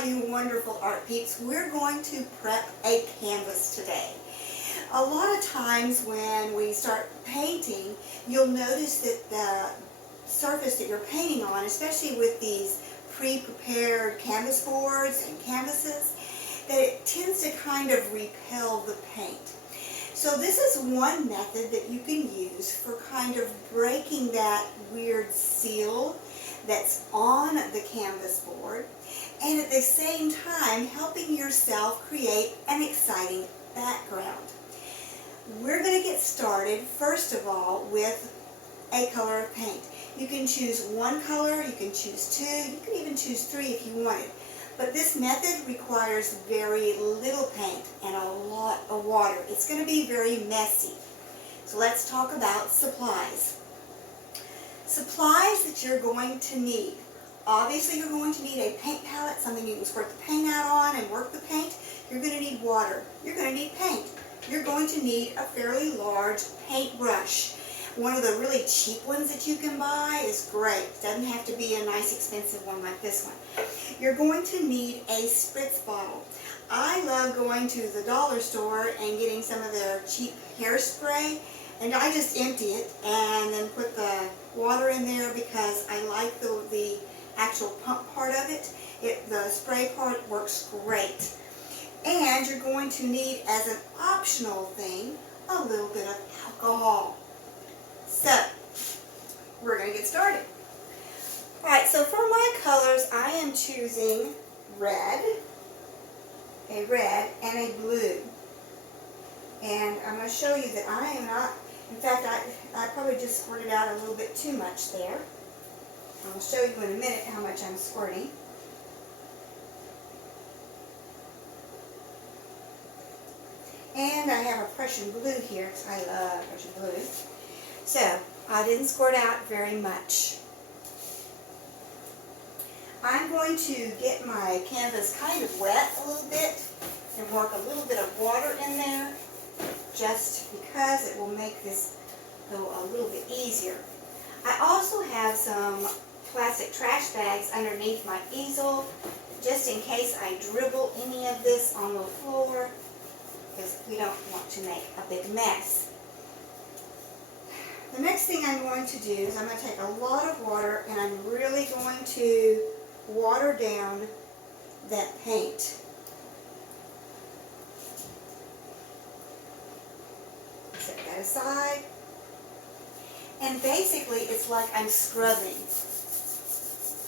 Hi, you wonderful art peeps. We're going to prep a canvas today. A lot of times when we start painting, you'll notice that the surface that you're painting on, especially with these pre-prepared canvas boards and canvases, that it tends to kind of repel the paint. So this is one method that you can use for kind of breaking that weird seal that's on the canvas board, and at the same time helping yourself create an exciting background. We're going to get started first of all with a color of paint. You can choose one color, you can choose two, you can even choose three if you wanted. But this method requires very little paint and a lot of water. It's going to be very messy. So let's talk about supplies. Supplies that you're going to need. Obviously you're going to need a paint palette, something you can squirt the paint out on and work the paint. You're going to need water. You're going to need paint. You're going to need a fairly large paintbrush. One of the really cheap ones that you can buy is great. It doesn't have to be a nice expensive one like this one. You're going to need a spritz bottle. I love going to the dollar store and getting some of their cheap hairspray, and I just empty it and then put the water in there because I like the actual pump part of it. The spray part works great. And you're going to need, as an optional thing, a little bit of alcohol. So, we're going to get started. Alright, so for my colors, I am choosing red, a red, and a blue. And I'm going to show you that I am not, in fact, I probably just squirted out a little bit too much there. I'll show you in a minute how much I'm squirting. And I have a Prussian blue here, because I love Prussian blue. So, I didn't squirt out very much. I'm going to get my canvas kind of wet a little bit and work a little bit of water in there, just because it will make this go a little bit easier. I also have some plastic trash bags underneath my easel, just in case I dribble any of this on the floor, because we don't want to make a big mess. The next thing I'm going to do is I'm going to take a lot of water and I'm really going to water down that paint. Set that aside. And basically it's like I'm scrubbing.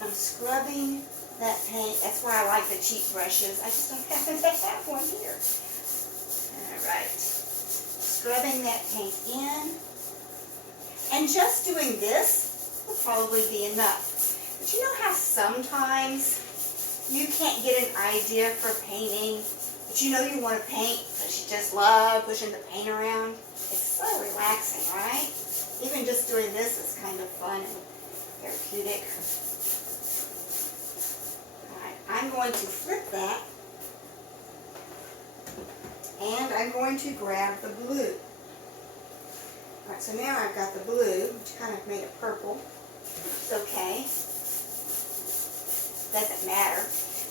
I'm scrubbing that paint. That's why I like the cheap brushes. I just don't happen to have one here. Alright. Scrubbing that paint in. And just doing this will probably be enough. But you know how sometimes you can't get an idea for painting, but you know you want to paint because you just love pushing the paint around? It's so relaxing, right? Even just doing this is kind of fun and therapeutic. Alright, I'm going to flip that. And I'm going to grab the blue. Alright, so now I've got the blue, which kind of made it purple. It's okay. Doesn't matter.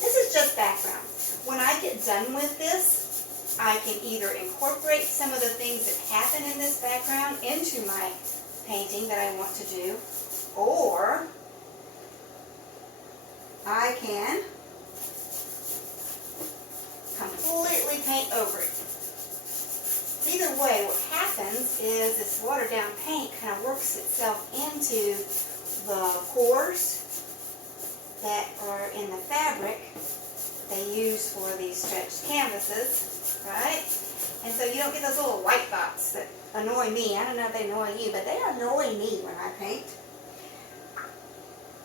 This is just background. When I get done with this, I can either incorporate some of the things that happen in this background into my painting that I want to do, or I can completely paint over it. Either way, what happens is this watered down paint kind of works itself into the pores that are in the fabric they use for these stretched canvases, right? And so you don't get those little white dots that annoy me. I don't know if they annoy you, but they annoy me when I paint.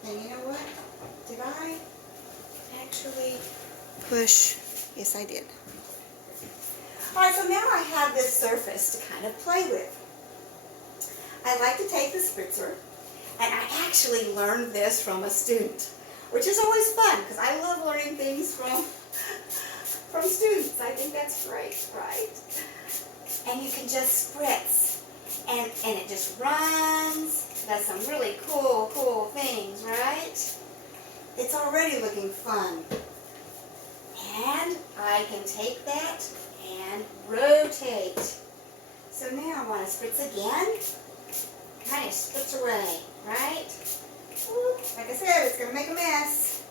And you know what? Did I actually push? Yes, I did. Alright, so now I have this surface to kind of play with. I like to take the spritzer, and I actually learned this from a student, which is always fun, because I love learning things from students. I think that's great, right? And you can just spritz, and it just runs, does some really cool things, right? It's already looking fun. And I can take that and rotate. So now I want to spritz again. Kind of spritz away, right? Like I said, it's going to make a mess.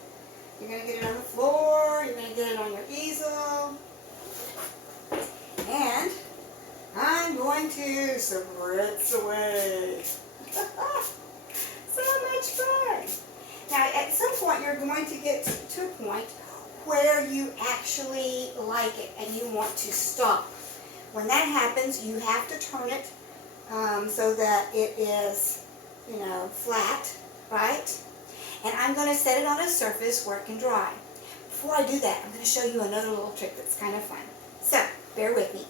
You're going to get it on the floor. You're going to get it on your easel. And I'm going to spritz away. So much fun. Now, at some point, you're going to get to a point where you actually like it and you want to stop. When that happens, you have to turn it so that it is, flat, right? And I'm going to set it on a surface where it can dry. Before I do that, I'm going to show you another little trick that's kind of fun. So, bear with me.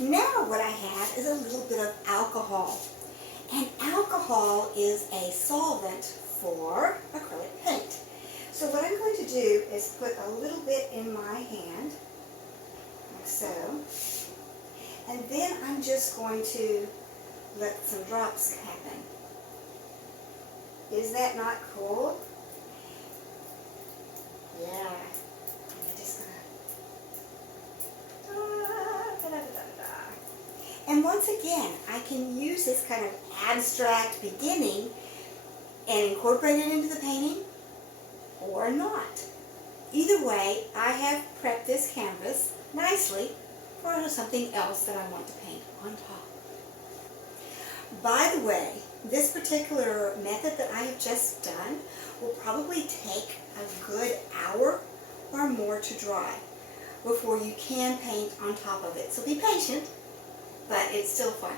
Now what I have is a little bit of alcohol. And alcohol is a solvent for acrylic paint. So what I'm going to do is put a little bit in my hand, like so. And then I'm just going to let some drops happen. Is that not cool? Yeah. I'm just gonna... And once again, I can use this kind of abstract beginning and incorporate it into the painting or not. Either way, I have prepped this canvas nicely for something else that I want to paint on top. By the way, this particular method that I have just done will probably take a good hour or more to dry before you can paint on top of it. So be patient, but it's still fun.